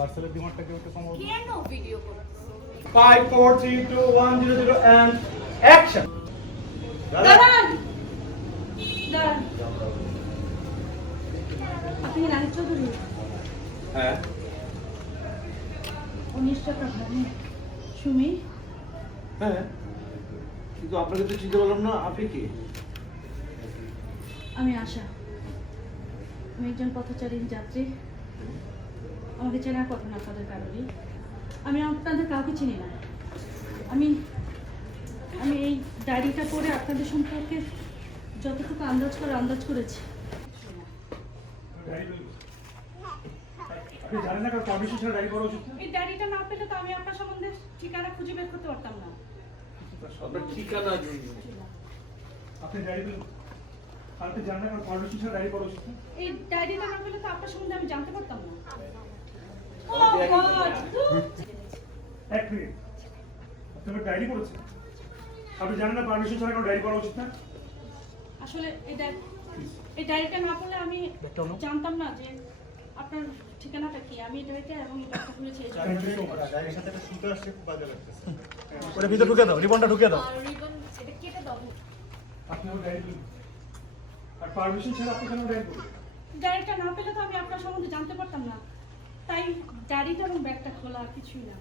পার্সেলের ডিমান্ডটা কেউ একটু কমাবো কেন ভিডিও করতেছো five four three two one zero zero and action দাঁড়ান দাঁড়ান আপনি রানীর চৌধুরী হ্যাঁ। উনিশ টাকা ভাড়া সুমি হ্যাঁ। কিন্তু আপনাকে তো চিনতে পারলাম না আপনি কি? আমি আশা। আমি একজন পথচারী যাত্রী। আমাকে চেনার কথা না আপনাদের কারণে আমি আপনাদের কাউকে চিনি না। আমি আমি এই ডায়েরিটা পড়ে আপনাদের সম্পর্কে যতটুকু আন্দাজ করে আন্দাজ করেছি। আপনি জানেন না কারণ পারমিশন ছাড়া ডায়েরি করা উচিত? না? এই ডায়েরিটা না পেলে তো আমি আপনার সম্বন্ধে ঠিকানা খুঁজে বের করতে পারতাম না। আপনার ঠিকানা আপনি ডায়েরি আপনি জানেন না পারমিশন ছাড়া ডায়েরি করা উচিত? না? এই ডায়েরিটা না পেলে তো আপনার সম্বন্ধে আমি জানতে পারতাম না। এক মিনিট। আপনি আমার ডায়েরি করেছেন আপনি জানেন না পারমিশন ছাড়া ডায়েরি করা উচিত না? আসলে এই ডায়েরি এই ডায়েরিটা না পড়লে আমি জানতাম না যে আপনার ঠিকানাটা কি। আমি ডায়েরিটা এবং এই খুলেছি. ডায়েরির সাথে একটা সুতো আসছে খুব বাজে লাগতেছে। ভিতরে ঢুকে দাও রিবনটা ঢুকে দাও। আর রিবন এটা কেটে দাও। আপনি ডায়েরি আর পারমিশন ছাড়া আপনি কেন ডায়েরি করবেন? ডায়েরিটা না পেলে তো আমি আপনার সম্বন্ধে জানতে পারতাম না। তাই ডায়েরিটা এবং ব্যাগটা খোলা কিছুই না।